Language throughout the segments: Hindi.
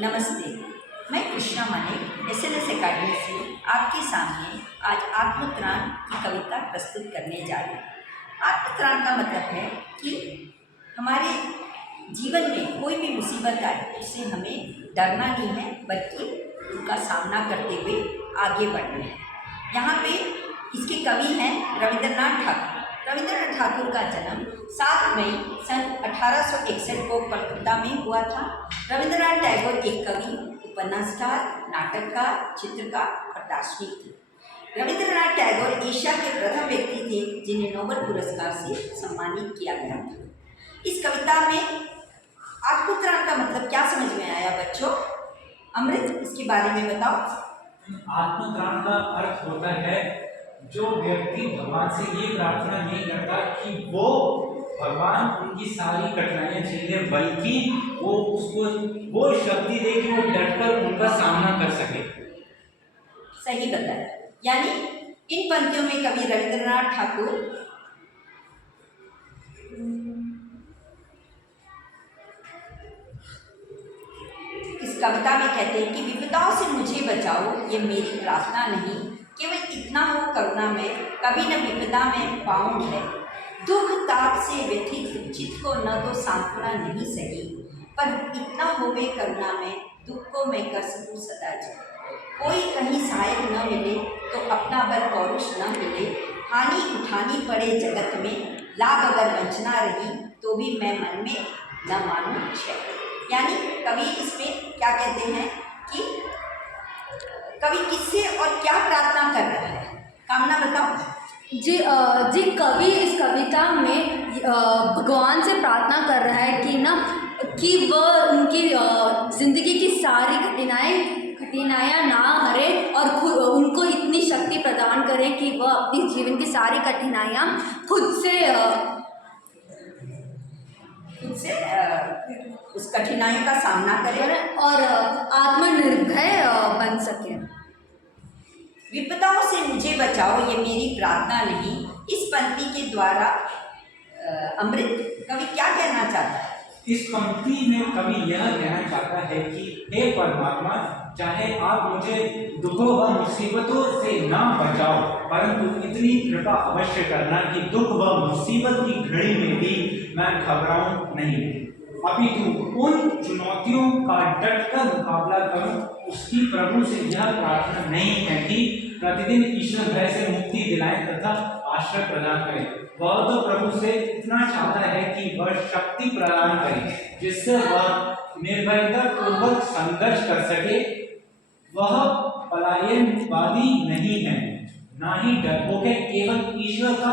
नमस्ते। मैं कृष्णा माने एसएनएस अकेडमी से आपके सामने आज आत्मत्राण की कविता प्रस्तुत करने जा रही हूँ। आत्मत्राण का मतलब है कि हमारे जीवन में कोई भी मुसीबत आए उससे हमें डरना नहीं है, बल्कि उनका सामना करते हुए आगे बढ़ना है। यहाँ पे इसके कवि हैं रविंद्रनाथ ठाकुर। रविंद्रनाथ ठाकुर का जन्म 7 मई सन 1861 को कलकत्ता में हुआ था। रविंद्रनाथ टैगोर एक कवि, उपन्यासकार, नाटककार, चित्रकार और दार्शनिक थे। रविंद्रनाथ टैगोर एशिया के प्रथम व्यक्ति थे जिन्हें नोबेल पुरस्कार से सम्मानित किया गया था। इस कविता में आत्मत्राण का मतलब क्या समझ में आया बच्चों? अमृत, इसके बारे में बताओ। आत्मत्राण का अर्थ होता है जो व्यक्ति भगवान से ये प्रार्थना नहीं करता कि वो भगवान उनकी सारी कठिनाइयां झेले, बल्कि वो उसको वो शक्ति दे कि वो डटकर उनका सामना कर सके। सही बताया। यानी इन पंक्तियों में कवि रविंद्रनाथ ठाकुर इस कविता में कहते हैं कि विपदाओं से मुझे बचाओ, ये मेरी प्रार्थना नहीं, केवल इतना हो करुणा में कभी न विपदा में पाऊं है। दुख ताप से व्यथित चित्त को न तो सांत्वना नहीं सही, पर इतना होवे करुणा में दुख को मैं कर सकूं सदा जी। कोई कहीं सहायक न मिले तो अपना बल पौरुष न मिले, हानि उठानी पड़े जगत में, लाभ अगर वंचना रही तो भी मैं मन में न मानूं क्षय। यानी कवि इसमें क्या कहते हैं कि कवि किससे और क्या प्रार्थना कर रहा है? कामना बताओ। जी कवि इस कविता में भगवान से प्रार्थना कर रहा है कि वह उनकी जिंदगी की सारी कठिनाइयाँ ना हरे और खुद उनको इतनी शक्ति प्रदान करे कि वह अपनी जीवन की सारी कठिनाइयाँ खुद से उस कठिनाइयों का सामना करे और आत्मनिर्भर बन सके। विपदाओं से मुझे बचाओ, ये मेरी प्रार्थना नहीं। इस पंक्ति के द्वारा अमृत कवि क्या कहना चाहता है? इस पंक्ति में कवि यह कहना चाहता है कि हे परमात्मा, चाहे आप मुझे दुखों व मुसीबतों से ना बचाओ, परंतु इतनी कृपा अवश्य करना कि दुख व मुसीबत की घड़ी में भी मैं घबराऊं नहीं, अपितु उन चुनौतियों का डटकर मुकाबला करूं। उसकी प्रभु से यह प्रार्थना नहीं है कि प्रतिदिन ईश्वर भय से मुक्ति दिलाएं तथा आश्रय प्रदान करें। वह तो प्रभु से इतना चाहता है कि वह शक्ति प्रदान करे जिससे वह निर्भयता पूर्वक संघर्ष कर सके। वह पलायनवादी नहीं है, ना ही डरपोक है, केवल ईश्वर का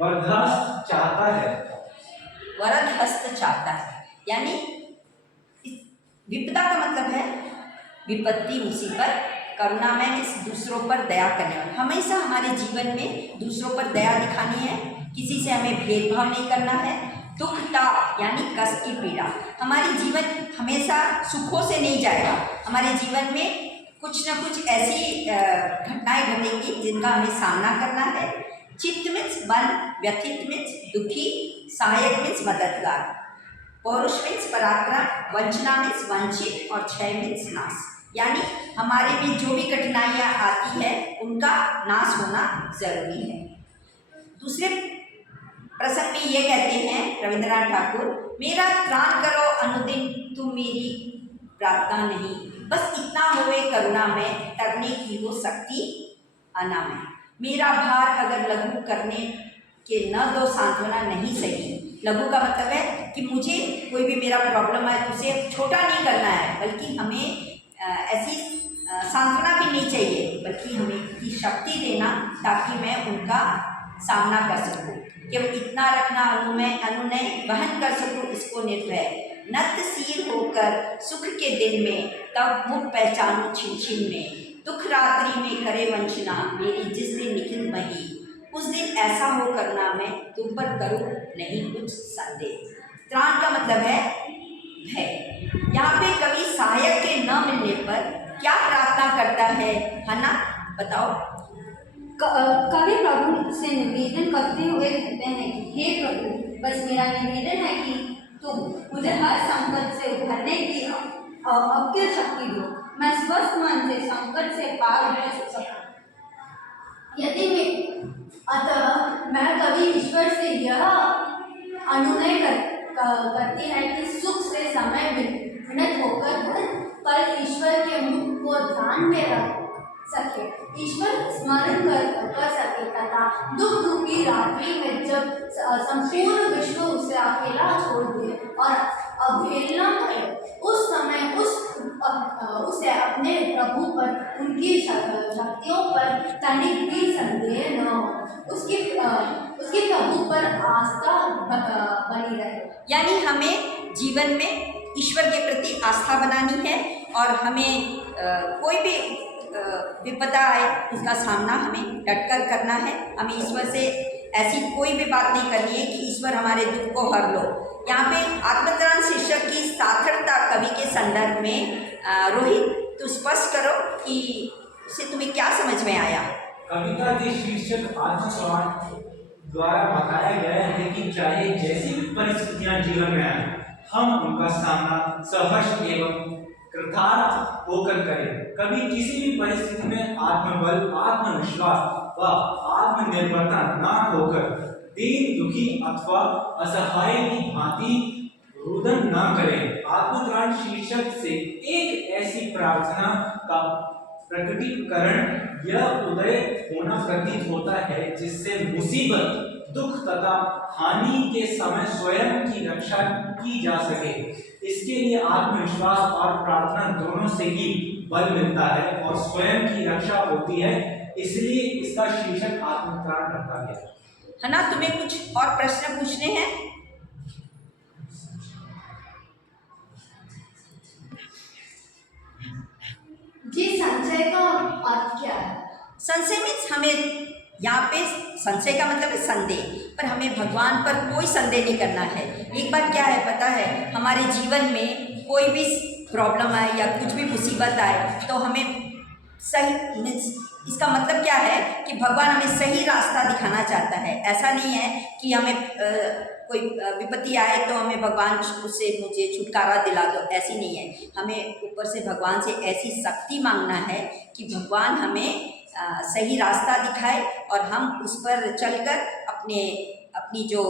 वरदहस्त चाहता है। वरदहस्त चाहता है यानी विपदा का मतलब है विपत्ति, मुसीबत। करुणा में इस दूसरों पर दया करने वाला। हमेशा हमारे जीवन में दूसरों पर दया दिखानी है, किसी से हमें भेदभाव नहीं करना है। दुख ताप यानी कष्ट की पीड़ा, हमारी जीवन हमेशा सुखों से नहीं जाएगा। हमारे जीवन में कुछ न कुछ ऐसी घटनाएं घटेंगी जिनका हमें सामना करना है। चित्त मीन्स मन, व्यथित मीन्स दुखी, सहायक मीन्स मददगार, पौरुष मीन्स पराक्रम, वंचना मीन्स वंचित और क्षय मीन्स नाश। यानी हमारे में जो भी कठिनाइयाँ आती है उनका नाश होना जरूरी है। दूसरे प्रसंग में ये कहते हैं रविंद्रनाथ ठाकुर, मेरा त्राण करो अनुदिन तुम मेरी प्रार्थना नहीं, बस इतना होवे करुणा में तरने की हो शक्ति आना में। मेरा भार अगर लघु करने के न दो सांत्वना नहीं सही। लघु का मतलब है कि मुझे कोई भी मेरा प्रॉब्लम है तो उसे छोटा नहीं करना है, बल्कि हमें ऐसी सांत्वना भी नहीं चाहिए, बल्कि हमें की शक्ति देना ताकि मैं उनका सामना कर सकूं। केवल इतना रखना अनुनय वहन कर सकूं इसको निर्भय। नत सिर होकर सुख के दिन में तब मुख पहचानूं छिन छिन में। दुख रात्रि में करे वंचना मेरी जिस दिन निखिल मही, उस दिन ऐसा हो करना मैं तुम पर करूं नहीं कुछ संदेह। त्राण का मतलब है भय। यहाँ पे कवि सहायक के न मिलने पर क्या प्रार्थना करता है ना, बताओ। कवि प्रभु से निवेदन करते हुए कहते हैं कि हे प्रभु, बस मेरा निवेदन है कि तुम मुझे हर संकट से उभरने की अकिल शक्ति दो, मैं स्वस्थ मन से संकट से पार हो सकूं। यदि मैं कभी ईश्वर से यह अनुनय करती है कि सुख से समय विनत होकर कल ईश्वर के मुख को ध्यान में रख सके, ईश्वर स्मरण कर सके तथा दुख रूपी रात्रि में जब संपूर्ण विश्व उसे अकेला छोड़ दे और अवहेलना करे, उस समय उसे अपने प्रभु पर, उनकी शक्तियों पर तनिक भी संदेह न हो, उसके प्रभु पर आस्था बनी रहे। यानी हमें जीवन में ईश्वर के प्रति आस्था बनानी है और हमें कोई भी विपदा आए उसका सामना हमें डटकर करना है। हमें ईश्वर से ऐसी कोई भी बात नहीं करनी है कि ईश्वर हमारे दुख को हर लो। यहाँ पे आत्मत्राण शीर्षक की सार्थकता कवि के संदर्भ में रोहित तू स्पष्ट करो कि उससे तुम्हें क्या समझ में आया। कविता के शीर्षक आत्मत्राण द्वारा बताया गया है कि चाहे जैसी भी परिस्थितियां जीवन में आए, हम उनका सामना सहर्ष एवं कृतार्थ होकर करें। कभी किसी भी परिस्थिति में आत्मबल, आत्मविश्वास व आत्मनिर्भरता न होकर दीन, दुखी अथवा असहाय की भांति रुदन न करें। आत्मत्राण शीर्षक से एक ऐसी प्रार्थना का प्रकटीकरण यह उदय होना प्रतीत होता है जिससे मुसीबत, दुख तथा हानि के समय स्वयं की रक्षा की जा सके। इसके लिए आत्मविश्वास और प्रार्थना दोनों से ही बल मिलता है और स्वयं की रक्षा होती है। इसलिए इसका शीर्षक आत्मत्राण रखा गया है ना। तुम्हें कुछ और प्रश्न पूछने हैं? जी, संचय का अर्थ क्या है? संशय मीन्स हमें यहाँ पे संशय का मतलब है संदेह, पर हमें भगवान पर कोई संदेह नहीं करना है। एक बात क्या है पता है, हमारे जीवन में कोई भी प्रॉब्लम आए या कुछ भी मुसीबत आए तो हमें सही मीन्स इसका मतलब क्या है कि भगवान हमें सही रास्ता दिखाना चाहता है। ऐसा नहीं है कि हमें कोई विपत्ति आए तो हमें भगवान उससे मुझे छुटकारा दिला दो, ऐसी नहीं है। हमें ऊपर से भगवान से ऐसी शक्ति मांगना है कि भगवान हमें सही रास्ता दिखाए और हम उस पर चलकर अपनी जो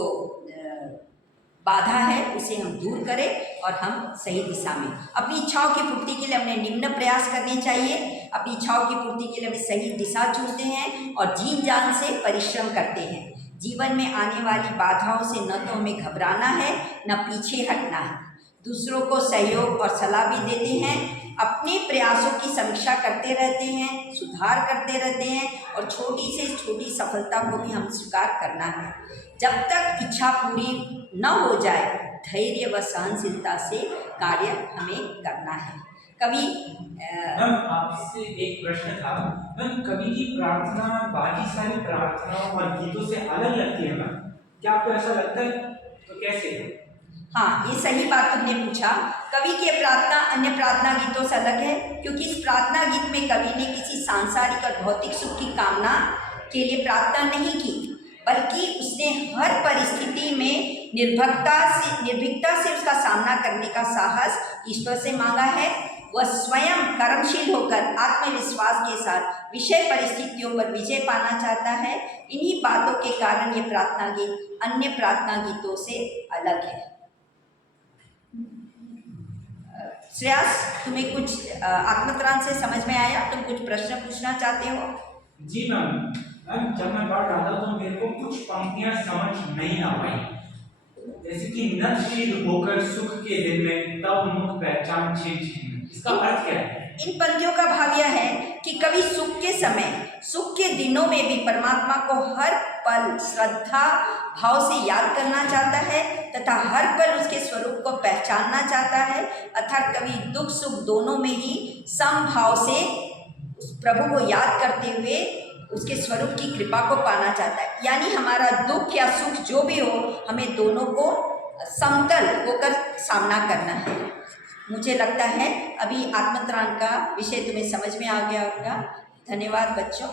बाधा है उसे हम दूर करें और हम सही दिशा में अपनी इच्छाओं की पूर्ति के लिए हमें निम्न प्रयास करने चाहिए। अपनी इच्छाओं की पूर्ति के लिए हमें सही दिशा चुनते हैं और जी जान से परिश्रम करते हैं। जीवन में आने वाली बाधाओं से न तो हमें घबराना है न पीछे हटना है। दूसरों को सहयोग और सलाह भी देते हैं, अपने प्रयासों की समीक्षा करते रहते हैं, सुधार करते रहते हैं और छोटी से छोटी सफलता को भी हम स्वीकार करना है। जब तक इच्छा पूरी न हो जाए धैर्य व सहनशीलता से कार्य हमें करना है। कवि मैम आपसे एक प्रश्न था, मैम कवि की प्रार्थना बाकी सारी प्रार्थनाओं और गीतों से अलग लगती है मैम, क्या आपको ऐसा लगता है? तो कैसे? हाँ, ये सही बात तुमने पूछा। कवि की प्रार्थना अन्य प्रार्थना गीतों से अलग है क्योंकि इस प्रार्थना गीत में कवि ने किसी सांसारिक और भौतिक सुख की कामना के लिए प्रार्थना नहीं की, बल्कि उसने हर परिस्थिति में निर्भीकता से उसका सामना करने का साहस ईश्वर से मांगा है। वह स्वयं कर्मशील होकर आत्मविश्वास के साथ विषय परिस्थितियों पर विजय पाना चाहता है। इन्हीं बातों के कारण ये प्रार्थना गीत अन्य प्रार्थना गीतों से अलग है। श्रेयस, तुम्हें कुछ आत्मत्राण से समझ में आया? तुम कुछ प्रश्न पूछना चाहते हो? जी मैम, जब मैं पढ़ रहा था तो मेरे को कुछ पंक्तियां समझ नहीं आ पाई, जैसे कि नतशील होकर सुख के दिन में तब मुख पहचान छीन। इसका अर्थ क्या है? इन पंक्तियों का भाव यह है कि कवि सुख के समय, सुख के दिनों में भी परमात्मा को हर पल श्रद्धा भाव से याद करना चाहता है तथा हर पल उसके स्वरूप को पहचानना चाहता है। अर्थात कवि दुख सुख दोनों में ही समभाव से उस प्रभु को याद करते हुए उसके स्वरूप की कृपा को पाना चाहता है। यानी हमारा दुख या सुख जो भी हो, हमें दोनों को समतल होकर सामना करना है। मुझे लगता है अभी आत्मत्राण का विषय तुम्हें समझ में आ गया होगा। धन्यवाद बच्चों।